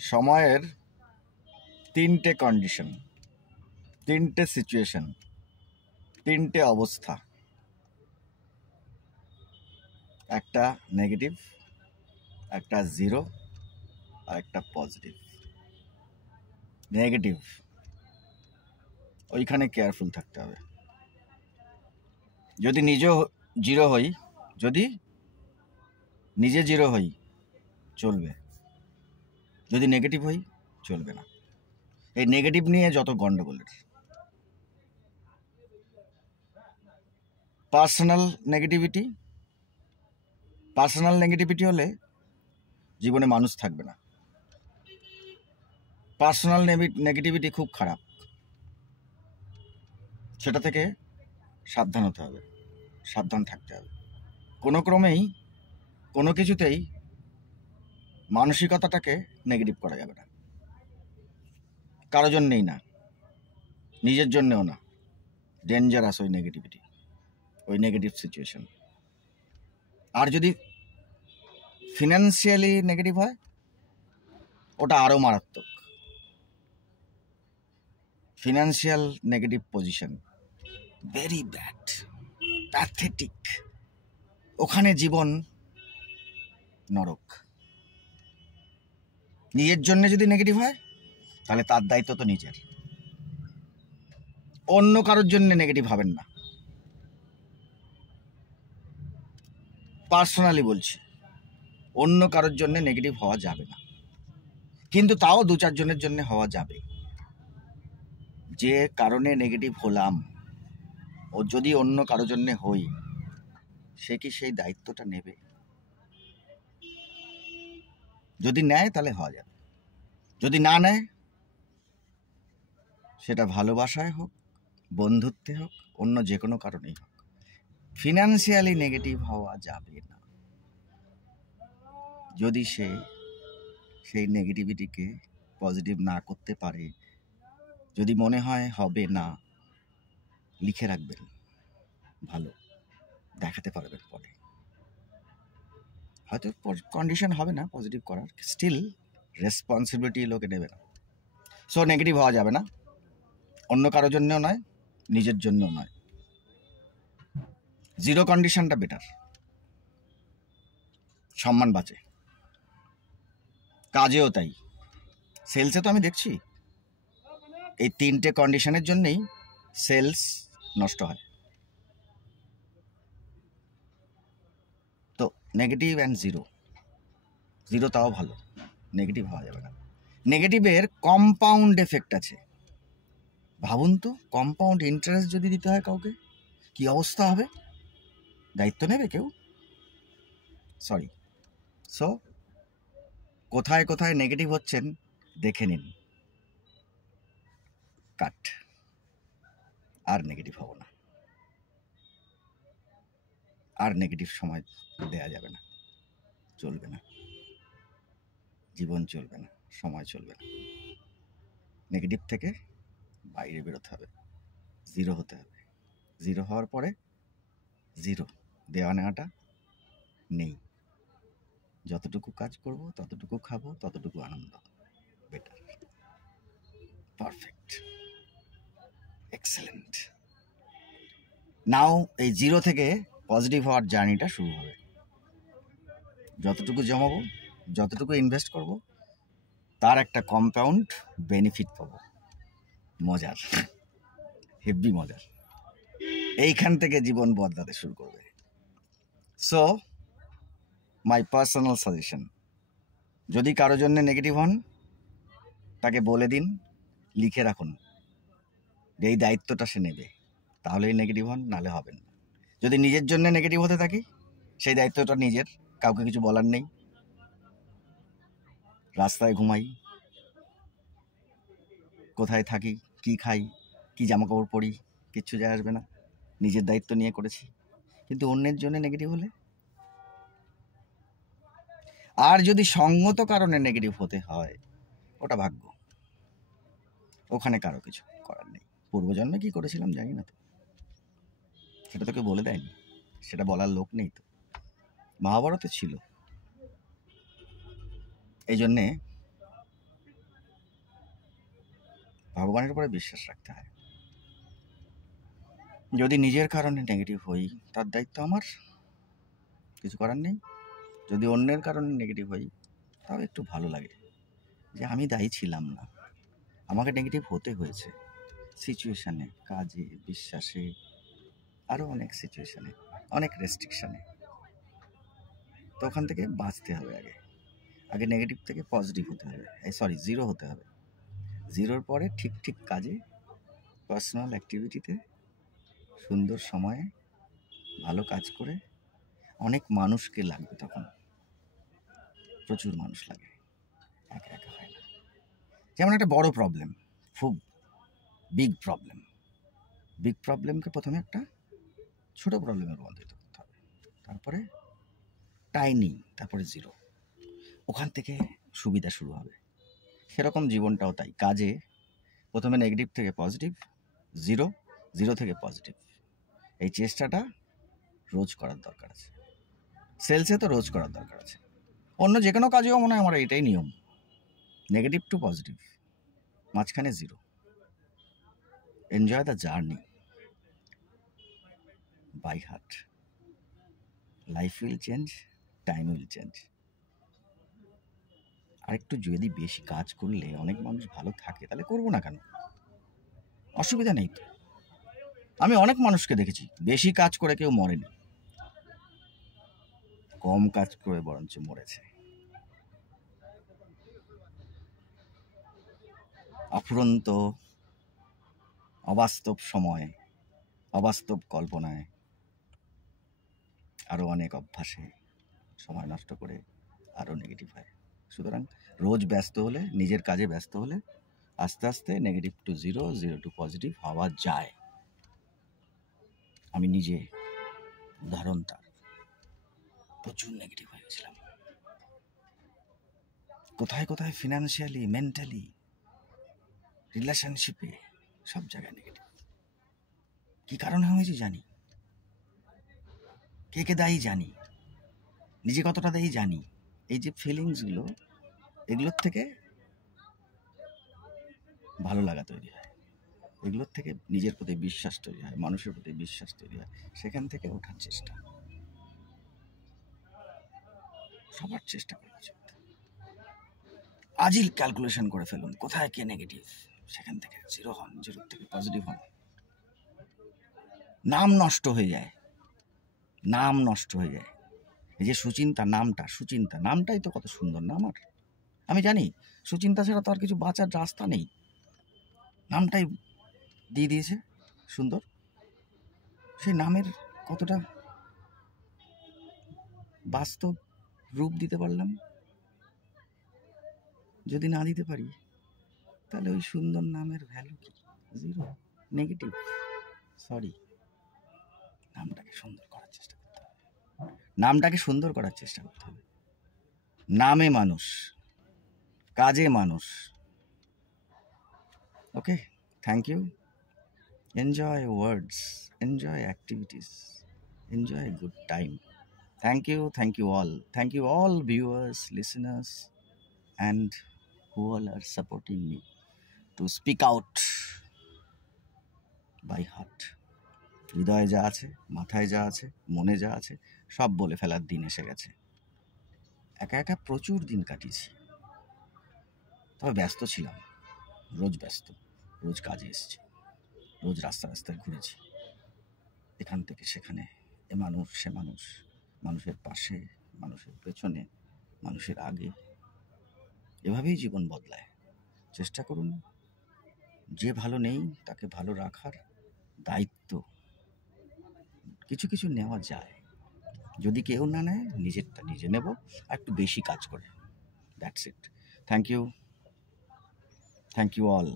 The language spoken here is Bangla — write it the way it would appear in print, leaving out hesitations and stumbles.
সময়ের তিনটে কন্ডিশন, তিনটে সিচুয়েশন, তিনটে অবস্থা, একটা নেগেটিভ, একটা জিরো আর একটা পজিটিভ। নেগেটিভ, ওইখানে কেয়ারফুল থাকতে হবে। যদি নিজে জিরো হই, যদি নিজে জিরো হই চলবে, যদি নেগেটিভ হই চলবে না। এই নেগেটিভ নিয়ে যত গন্ডগোলের। পার্সোনাল নেগেটিভিটি হলে জীবনে মানুষ থাকবে না। পার্সোনাল নেগেটিভিটি খুব খারাপ, সেটা থেকে সাবধান হতে হবে, সাবধান থাকতে হবে। কোনো ক্রমেই কোনো কিছুতেই মানসিকতাটাকে নেগেটিভ করা যাবে না, কারো জন্যেই না, নিজের জন্যেও না। ডেঞ্জারাস ওই নেগেটিভিটি, ওই নেগেটিভ সিচুয়েশন। আর যদি ফিনান্সিয়ালি নেগেটিভ হয়, ওটা আরও মারাত্মক। Financial negative position very bad, pathetic. ওখানে জীবন নরক। নিজের জন্য যদি নেগেটিভ হয় তাহলে তার দায়িত্ব তো নিজের, অন্য কারোর জন্য নেগেটিভ হবেন না। পার্সোনালি বলছি, অন্য কারোর জন্য নেগেটিভ হওয়া যাবে না, কিন্তু তাও 2-4 জনের জন্য হওয়া যাবে। যে কারণে নেগেটিভ হলাম, ও যদি অন্য কারোর জন্য হই, সে কি সেই দায়িত্বটা নেবে? যদি নেয় তাহলে হওয়া যাবে, যদি না নেয়, সেটা ভালোবাসায় হোক, বন্ধুত্বে হোক, অন্য যে কোনো কারণেই হোক, ফিনান্সিয়ালি নেগেটিভ হওয়া যাবে না। যদি সে সেই নেগেটিভিটিকে পজিটিভ না করতে পারে, যদি মনে হয় হবে না, লিখে রাখবেন, ভালো দেখাতে পারবেন পরে। হয়তো কন্ডিশন হবে না পজিটিভ করার, স্টিল রেসপন্সিবিলিটি লোকে নেবে না। সো নেগেটিভ হওয়া যাবে না, অন্য কারোর জন্যও নয়, নিজের জন্যও নয়। জিরো কন্ডিশনটা বেটার, সম্মান বাঁচে। কাজেও তাই, সেলসে তো আমি দেখছি এই তিনটে কন্ডিশনের জন্যেই সেলস নষ্ট হয়। তো নেগেটিভ অ্যান্ড জিরো তাও ভালো, নেগেটিভ হওয়া যাবে না। নেগেটিভের কম্পাউন্ড এফেক্ট আছে। ভাবুন তো, কম্পাউন্ড ইন্টারেস্ট যদি দিতে হয় কাউকে, কি অবস্থা হবে? দায়িত্ব নেবে কেউ? সরি। সো কোথায় কোথায় নেগেটিভ হচ্ছেন দেখে নিন, কাট। আর নেগেটিভ হব না, আর নেগেটিভ সময় দেয়া যাবে না, চলবে না, জীবন চলবে না, সময় চলবে না। নেগেটিভ থেকে বাইরে বেরোতে হবে, জিরো হতে হবে। জিরো হওয়ার পরে জিরো দেওয়া নেওয়াটা নেই। যতটুকু কাজ করব, ততটুকু খাবো, ততটুকু আনন্দ। Better, perfect, excellent. নাও এই জিরো থেকে পজিটিভ হওয়ার জার্নিটা শুরু হবে। যতটুকু জমাবো, যতটুকু ইনভেস্ট করব, তার একটা কম্পাউন্ড বেনিফিট পাবো। মজার, হেভি মজার। এইখান থেকে জীবন বদলাতে শুরু করবে। সো মাই পার্সোনাল সাজেশন, যদি কারো জন্য নেগেটিভ হন, তাকে বলে দিন, লিখে রাখুন, এই দায়িত্বটা সে নেবে। তাহলেই নেগেটিভ হন, নালে হবেন না। যদি নিজের জন্য নেগেটিভ হতে থাকি, সেই দায়িত্বটা নিজের, কাউকে কিছু বলার নেই। রাস্তায় ঘুমাই, কোথায় থাকি, কি খাই, কি জামাকাপড় পরি, কিচ্ছু যায় আসবে না, নিজের দায়িত্ব নিয়ে করেছি। কিন্তু অন্যের জন্য নেগেটিভ হলে, আর যদি সঙ্গত কারণে নেগেটিভ হতে হয়, ওটা ভাগ্য, ওখানে কারো কিছু করার নেই। পূর্বজন্মে কি করেছিলাম জানি না তো, সেটা তোকে বলে দেয়নি, সেটা বলার লোক নেই তো। মহাভারতে ছিল। এই জন্যে ভগবানের উপরে বিশ্বাস রাখতে হয়। যদি নিজের কারণে নেগেটিভ হই, তার দায়িত্ব আমার, কিছু করার নেই। যদি অন্যের কারণে নেগেটিভ হই, তাও একটু ভালো লাগে যে আমি দায়ী ছিলাম না, আমাকে নেগেটিভ হতে হয়েছে সিচুয়েশানে, কাজে, বিশ্বাসে, আরও অনেক সিচুয়েশানে, অনেক রেস্ট্রিকশানে। তো ওখান থেকে বাঁচতে হবে। আগে নেগেটিভ থেকে পজিটিভ হতে হবে, জিরো হতে হবে। জিরোর পরে ঠিক ঠিক কাজে, পার্সোনাল অ্যাক্টিভিটিতে, সুন্দর সময়ে ভালো কাজ করে অনেক মানুষকে লাগবে। তখন প্রচুর মানুষ লাগে, একা একা হয় না। যেমন একটা বড় প্রবলেম, খুব বিগ প্রবলেমকে প্রথমে একটা ছোট প্রবলেমে রূপান্তরিত করতে হবে, তারপরে টাইনি, তারপরে জিরো, ওখান থেকে সুবিধা শুরু হবে। সেরকম জীবনটাও তাই। কাজে প্রথমে নেগেটিভ থেকে পজিটিভ, জিরো, জিরো থেকে পজিটিভ, এই চেষ্টাটা রোজ করার দরকার আছে। সেলসে তো রোজ করার দরকার আছে, অন্য যে কোনো কাজেও মনে হয় আমার এটাই নিয়ম। নেগেটিভ টু পজিটিভ, মাঝখানে zero. Enjoy the journey by heart. Life will change, time will change. আর একটু যদি বেশি কাজ করলে অনেক মানুষ ভালো থাকে, তাহলে করবো না কেন? অসুবিধা নেই তো। আমি অনেক মানুষকে দেখেছি বেশি কাজ করে কেউ মরেনি, কম কাজ করে বরঞ্চ মরেছে। অফুরন্ত অবাস্তব সময়, অবাস্তব কল্পনায়, আরও অনেক অভ্যাসে সময় নষ্ট করে আরও নেগেটিভ হয়। সুতরাং রোজ ব্যস্ত হলে, নিজের কাজে ব্যস্ত হলে আস্তে আস্তে negative to zero, zero to positive হওয়া যায়। আমি নিজে উদাহরণ, তার প্রচুর নেগেটিভ হয়ে গেছিলাম। কোথায় কোথায় ফিনান্সিয়ালি, মেন্টালি, রিলেশনশিপে, সব জায়গায় নেগেটিভ। কী কারণে হয়েছে জানি, কে কে দায়ী জানি, নিজে কতটা দায়ী জানি। এই যে ফিলিংসগুলো, এগুলোর থেকে ভালো লাগা তৈরি হয়, এগুলোর থেকে নিজের প্রতি বিশ্বাস তৈরি হয়, মানুষের প্রতি বিশ্বাস তৈরি হয়। সেখান থেকে ওঠার চেষ্টা, সবার চেষ্টা করা উচিত। আজই ক্যালকুলেশন করে ফেলুন কোথায় কে নেগেটিভ, সেখান থেকে জিরো হন, জিরো থেকে পজিটিভ হন। নাম নষ্ট হয়ে যায়, নাম নষ্ট হয়ে যায়। এই যে সুচিন্তা নামটা, সুচিন্তা নামটাই তো কত সুন্দর নাম। আর আমি জানি সুচিন্তা ছাড়া তো আর কিছু বাঁচার রাস্তা নেই, নামটাই দিয়ে দিয়েছে সুন্দর। সেই নামের কতটা বাস্তব রূপ দিতে পারলাম। যদি না দিতে পারি, তাহলে ওই সুন্দর নামের ভ্যালু কি? Zero, negative. সরি, নামটাকে সুন্দর করার চেষ্টা করতে হবে, নামটাকে সুন্দর করার চেষ্টা করতে হবে। নামে মানুষ, কাজে মানুষ। Okay, thank you. Enjoy words, enjoy activities, enjoy a good time. Thank you all. Thank you all viewers, listeners, and who all are supporting me to speak out by heart. হৃদয়ে যা আছে, মাথায় যা আছে, মনে যা আছে, সব বলে ফেলার দিন এসে গেছে। একা একা প্রচুর দিন কাটিয়েছি, তবে ব্যস্ত ছিলাম, রোজ ব্যস্ত, রোজ কাজে এসেছি, রোজ রাস্তা রাস্তায় ঘুরেছি, এখান থেকে সেখানে, এ মানুষ সে মানুষ, মানুষের পাশে, মানুষের পেছনে, মানুষের আগে, এভাবেই জীবন বদলায়। চেষ্টা করুন যে ভালো নেই তাকে ভালো রাখার দায়িত্ব কিছু কিছু নেওয়া যায়। যদি কেউ না নেয়, নিজেরটা নিজে নেব, আর একটু বেশি কাজ করে। That's it. Thank you all.